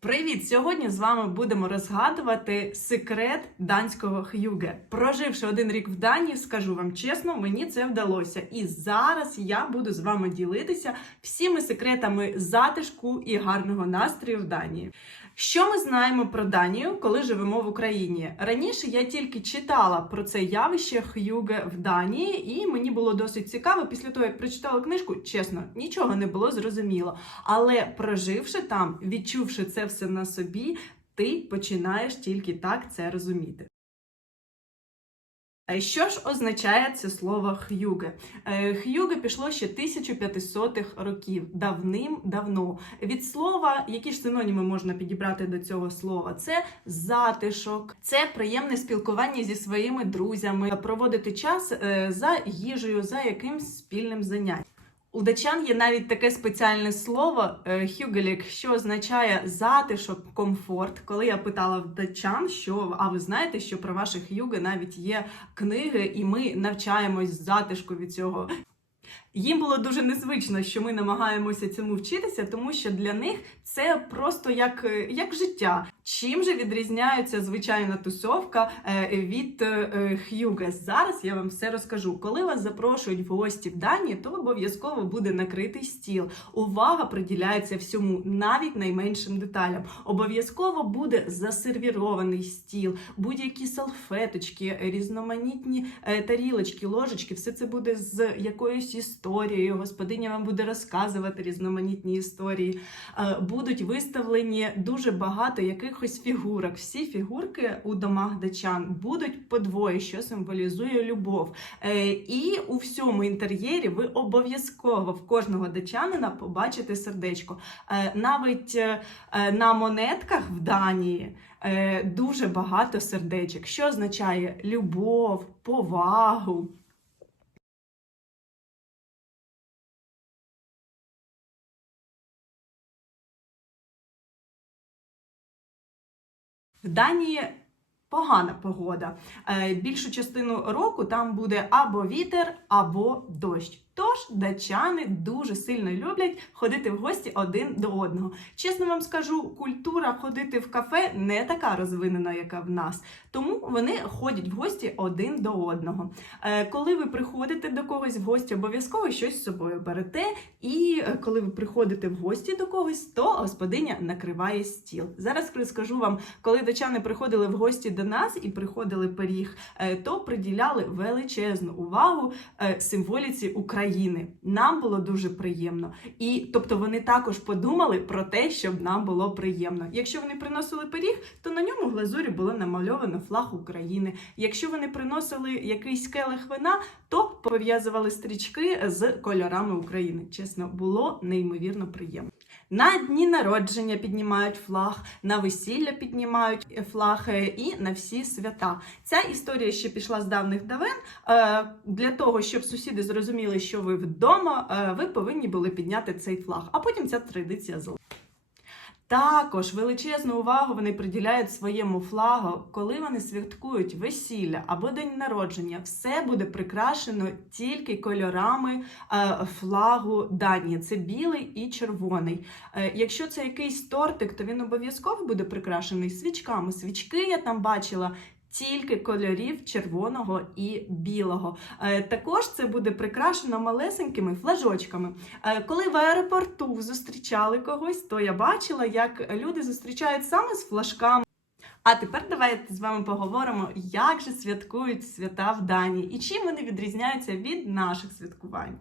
Привіт! Сьогодні з вами будемо розгадувати секрет данського х'юге. Проживши один рік в Данії, скажу вам чесно, мені це вдалося. І зараз я буду з вами ділитися всіми секретами затишку і гарного настрою в Данії. Що ми знаємо про Данію, коли живемо в Україні? Раніше я тільки читала про це явище х'юге в Данії, і мені було досить цікаво. Після того, як прочитала книжку, чесно, нічого не було зрозуміло. Але проживши там, відчувши це все на собі, ти починаєш тільки так це розуміти. Що ж означає це слово х'юге? Е, Х'юге пішло ще 1500-х років, давним-давно. Від слова, які ж синоніми можна підібрати до цього слова? Це затишок, це приємне спілкування зі своїми друзями, проводити час е, за їжею, за якимсь спільним заняттям. У дачан є навіть таке спеціальне слово е, хюгелік, що означає затишок, комфорт. Коли я питала в дачан, що а ви знаєте, що про ваших юги навіть є книги, і ми навчаємось затишку від цього. Їм було дуже незвично, що ми намагаємося цьому вчитися, тому що для них це просто як, е, як життя. Чим же відрізняється звичайна тусовка е, від е. Зараз я вам все розкажу. Коли вас запрошують в гості в Данії, то обов'язково буде накритий стіл. Увага приділяється всьому, навіть найменшим деталям. Обов'язково буде засервірований стіл, будь-які салфеточки, різноманітні тарілочки, ложечки. Все це буде з якоюсь історією. Господиня вам буде розказувати різноманітні історії. Е, Будуть виставлені дуже багато якихось фігурок. Всі фігурки у домах дачан будуть по двоє, що символізує любов. Е, І у всьому інтер'єрі ви обов'язково в кожного дачанина побачите сердечко. Е, Навіть на монетках в Данії дуже багато сердечок, що означає любов, повагу. В Данії погана погода. Е, Більшу частину року там буде або вітер, або дощ. Тож датчани дуже сильно люблять ходити в гості один до одного. Чесно вам скажу, культура ходити в кафе не така розвинена, яка в нас. Тому вони ходять в гості один до одного. Е, Коли ви приходите до когось в гості, обов'язково щось з собою берете. І е, коли ви приходите в гості до когось, то господиня накриває стіл. Зараз розкажу вам, коли датчани приходили в гості до нас і приходили пиріг, е, то приділяли величезну увагу символіці України. Нам було дуже приємно. І тобто вони також подумали про те, щоб нам було приємно. Якщо вони приносили пиріг, то на ньому глазурі було намальовано флаг України. Якщо вони приносили якийсь келих вина, то пов'язували стрічки з кольорами України. Чесно, було неймовірно приємно. На дні народження піднімають флаг, на весілля піднімають е, і на всі свята. Ця історія ще пішла з давних давен. Е, Для того, щоб сусіди зрозуміли, що ви вдома, е, ви повинні були підняти цей флаг. А потім ця традиція зла. Також величезну увагу вони приділяють своєму флагу, коли вони святкують весілля або день народження. Все буде прикрашено тільки кольорами е, флагу Данії. Це білий і червоний. Е, якщо це якийсь тортик, то він обов'язково буде прикрашений свічками. Свічки я там бачила. Тільки кольорів червоного і білого. Е, також це буде прикрашено малесенькими флажочками. Е, коли в аеропорту зустрічали когось, то я бачила, як люди зустрічають саме з флажками. А тепер давайте з вами поговоримо, як же святкують свята в Данії і чим вони відрізняються від наших святкувань.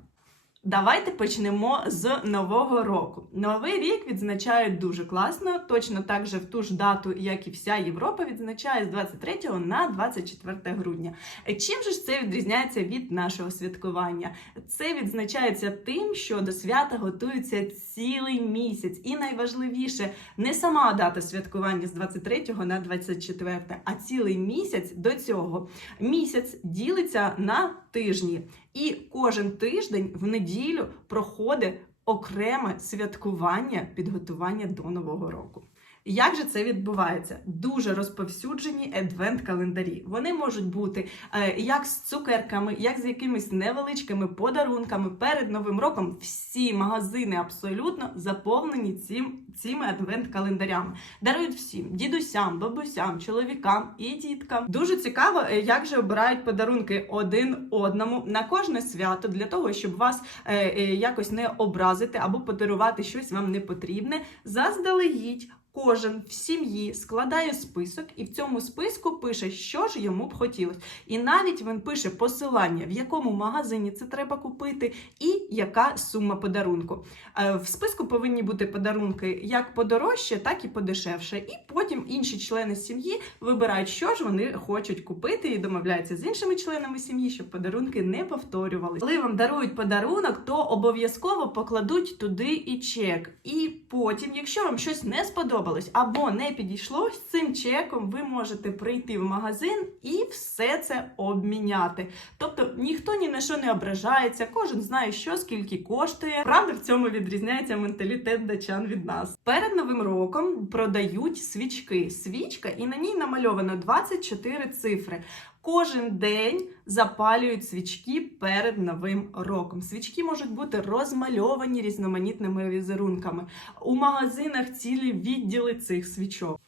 Давайте почнемо з нового року. Новий рік відзначають дуже класно, точно так же в ту ж дату, як і вся Європа, відзначає з 23 на 24 грудня. Чим же ж це відрізняється від нашого святкування? Це відзначається тим, що до свята готується цілий місяць, і найважливіше не сама дата святкування з 23 на 24, а цілий місяць до цього. Місяць ділиться на тижні. І кожен тиждень в неділю проходить окреме святкування підготування до нового року. Як же це відбувається? Дуже розповсюджені адвент-календарі. Вони можуть бути е, як з цукерками, як з якимись невеличкими подарунками перед новим роком. Всі магазини абсолютно заповнені цим, цими адвент-календарями. Дарують всім дідусям, бабусям, чоловікам і діткам. Дуже цікаво, е, як же обирають подарунки один одному на кожне свято для того, щоб вас е, якось не образити або подарувати щось вам не потрібне. Заздалегідь. Кожен в сім'ї складає список і в цьому списку пише, що ж йому б хотілося. І навіть він пише посилання, в якому магазині це треба купити, і яка сума подарунку. Е, В списку повинні бути подарунки як подорожче, так і подешевше. І потім інші члени сім'ї вибирають, що ж вони хочуть купити, і домовляються з іншими членами сім'ї, щоб подарунки не повторювалися. Коли вам дарують подарунок, то обов'язково покладуть туди і чек. І потім, якщо вам щось не сподобалось або не підійшло, з цим чеком ви можете прийти в магазин і все це обміняти. Тобто ніхто ні на що не ображається, кожен знає, що скільки коштує. Правда, в цьому відрізняється менталітет дачан від нас. Перед новим роком продають свічки. Свічка, і на ній намальовано 24 цифри. Кожен день запалюють свічки перед новим роком. Свічки можуть бути розмальовані різноманітними візерунками. У магазинах цілі відділи цих свічок.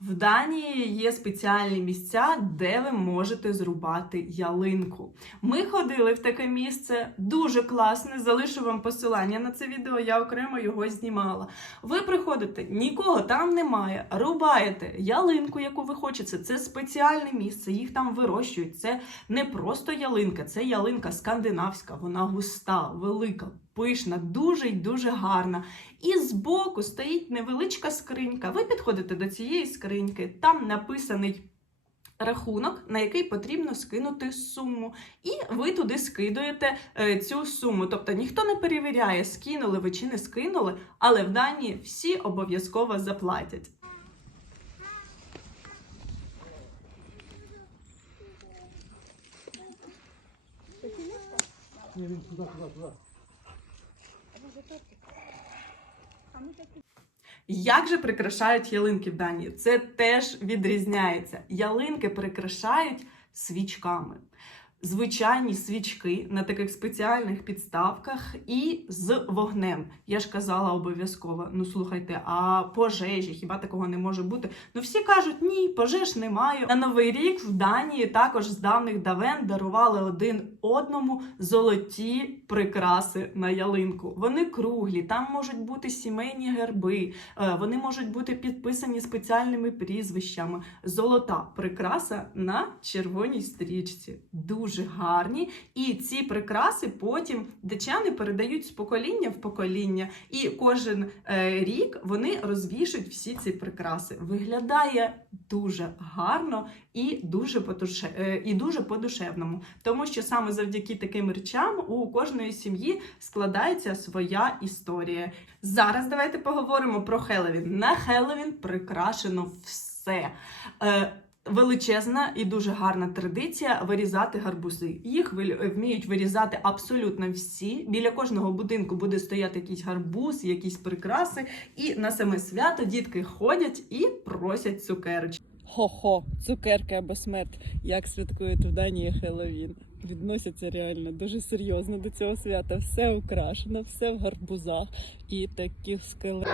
В Данії є спеціальні місця, де ви можете зрубати ялинку. Ми ходили в таке місце, дуже класне. Залишу вам посилання на це відео, я окремо його знімала. Ви приходите, нікого там немає, рубаєте ялинку, яку ви хочете. Це спеціальне місце, їх там вирощують. Це не просто ялинка, це ялинка скандинавська, вона густа, велика. Пишна, дуже й дуже гарна. І збоку стоїть невеличка скринька. Ви підходите до цієї скриньки, там написаний рахунок, на який потрібно скинути суму. І ви туди скидуєте е, цю суму. Тобто ніхто не перевіряє, скинули ви чи не скинули, але в Данії всі обов'язково заплатять. Туди, туди, туди. Як же прикрашають ялинки в Данії? Це теж відрізняється. Ялинки прикрашають свічками. Звичайні свічки на таких спеціальних підставках і з вогнем. Я ж казала обов'язково. Ну слухайте, а пожежі, хіба такого не може бути? Ну всі кажуть, ні, пожеж немає. На новий рік в Данії також з давних давен дарували один одному золоті прикраси на ялинку. Вони круглі, там можуть бути сімейні герби, е, вони можуть бути підписані спеціальними прізвищами. Золота прикраса на червоній стрічці. Дуже гарні. І ці прикраси потім дичани передають з покоління в покоління. І кожен е, рік вони розвішують всі ці прикраси. Виглядає дуже гарно і дуже е, і дуже по-душевному. Тому що саме завдяки таким речам у кожної сім'ї складається своя історія. Зараз давайте поговоримо про Хеллоуін. На Хеллоуін прикрашено все. Величезна і дуже гарна традиція вирізати гарбузи. Їх вміють вирізати абсолютно всі. Біля кожного будинку буде стояти якийсь гарбуз, якісь прикраси. І на саме свято дітки ходять і просять цукерочки. Хо-хо, цукерки або смерть. Як святкують в Данії Хеллоуін. Відносяться реально дуже серйозно до цього свята. Все украшено, все в гарбузах і таких скелетів.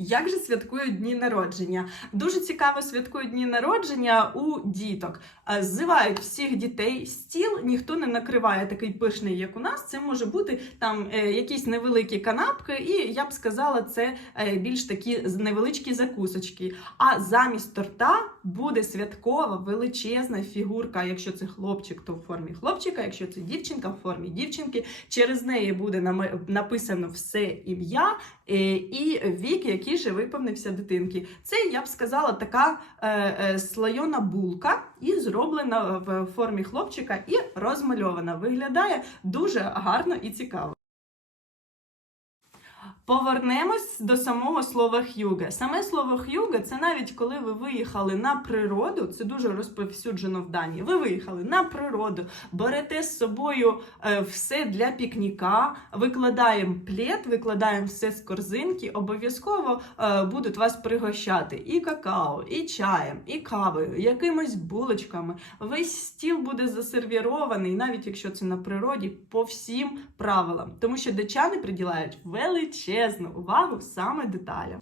Як же святкують дні народження? Дуже цікаво святкують дні народження у діток. Е, Ззивають всіх дітей стіл, ніхто не накриває такий пишний, як у нас. Це може бути там е, якісь невеликі канапки, і я б сказала, це е, більш такі невеличкі закусочки. А замість торта буде святкова величезна фігурка. Якщо це хлопчик, то в формі хлопчика, якщо це дівчинка, в формі дівчинки. Через неї буде написано все ім'я е, і вік, який же виповнився дитинки. Це я б сказала така е, е, слойона булка, і зроблена в формі хлопчика, і розмальована. Виглядає дуже гарно і цікаво. Повернемось до самого слова х'юге. Саме слово х'юге це навіть коли ви виїхали на природу, це дуже розповсюджено в Данії. Ви виїхали на природу, берете з собою е, все для пікніка, викладаємо плед, викладаємо все з корзинки. Обов'язково е, будуть вас пригощати і какао, і чаєм, і кавою, якимось булочками. Весь стіл буде засервірований, навіть якщо це на природі, по всім правилам, тому що датчани приділяють величезну увагу саме деталям.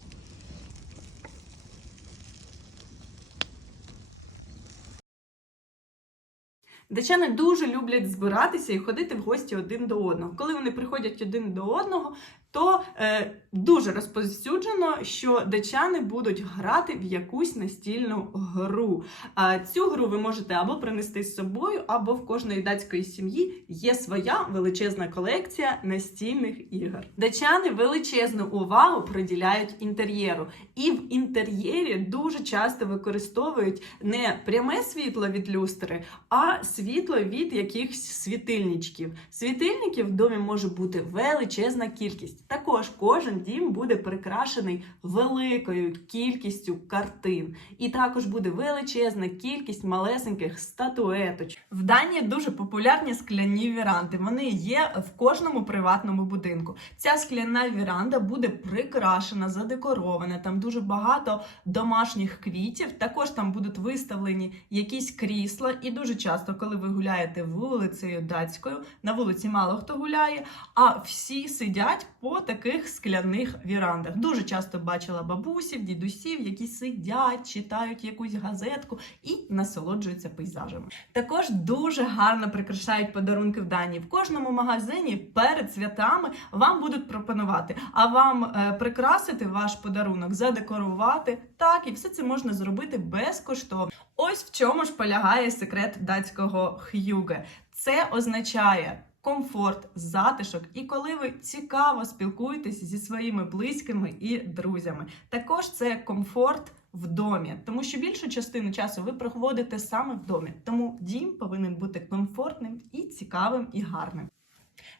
Дачани дуже люблять збиратися і ходити в гості один до одного. Коли вони приходять один до одного, то е, дуже розповсюджено, що датчани будуть грати в якусь настільну гру. А цю гру ви можете або принести з собою, або в кожної датської сім'ї є своя величезна колекція настільних ігор. Датчани величезну увагу приділяють інтер'єру, і в інтер'єрі дуже часто використовують не пряме світло від люстри, а світло від якихось світильничків. Світильників в домі може бути величезна кількість. Також кожен дім буде прикрашений великою кількістю картин, і також буде величезна кількість малесеньких статуеточок. В Данії дуже популярні скляні віранди. Вони є в кожному приватному будинку. Ця скляна віранда буде прикрашена, задекорована. Там дуже багато домашніх квітів. Також там будуть виставлені якісь крісла. І дуже часто, коли ви гуляєте вулицею датською, на вулиці мало хто гуляє, а всі сидять по таких скляних вірандах. Дуже часто бачила бабусів, дідусів, які сидять, читають якусь газетку і насолоджуються пейзажами. Також дуже гарно прикрашають подарунки в Данії. В кожному магазині перед святами вам будуть пропонувати, а вам е, прикрасити ваш подарунок, задекорувати. Так, і все це можна зробити безкоштовно. Ось в чому ж полягає секрет датського х'юге. Це означає. Комфорт, затишок, і коли ви цікаво спілкуєтесь зі своїми близькими і друзями. Також це комфорт в домі, тому що більшу частину часу ви проводите саме в домі. Тому дім повинен бути комфортним і цікавим і гарним.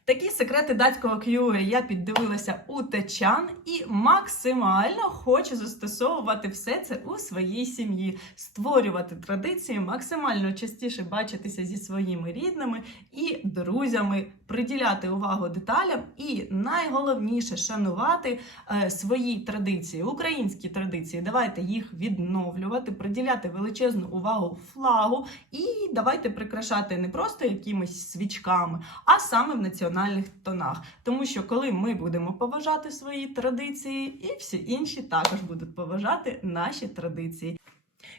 Такі секрети датського QA я піддивилася у течан і максимально хочу застосовувати все це у своїй сім'ї, створювати традиції, максимально частіше бачитися зі своїми рідними і друзями, приділяти увагу деталям і найголовніше шанувати е, свої традиції, українські традиції. Давайте їх відновлювати, приділяти величезну увагу флагу і давайте прикрашати не просто якимись свічками, а саме в національних тонах. Тому що коли ми будемо поважати свої традиції, і всі інші також будуть поважати наші традиції.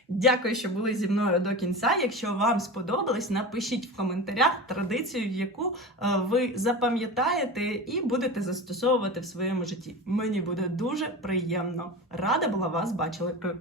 Дякую, що були зі мною до кінця. Якщо вам сподобалось, напишіть в коментарях традицію, яку е, ви запам'ятаєте і будете застосовувати в своєму житті. Мені буде дуже приємно. Рада була вас бачити.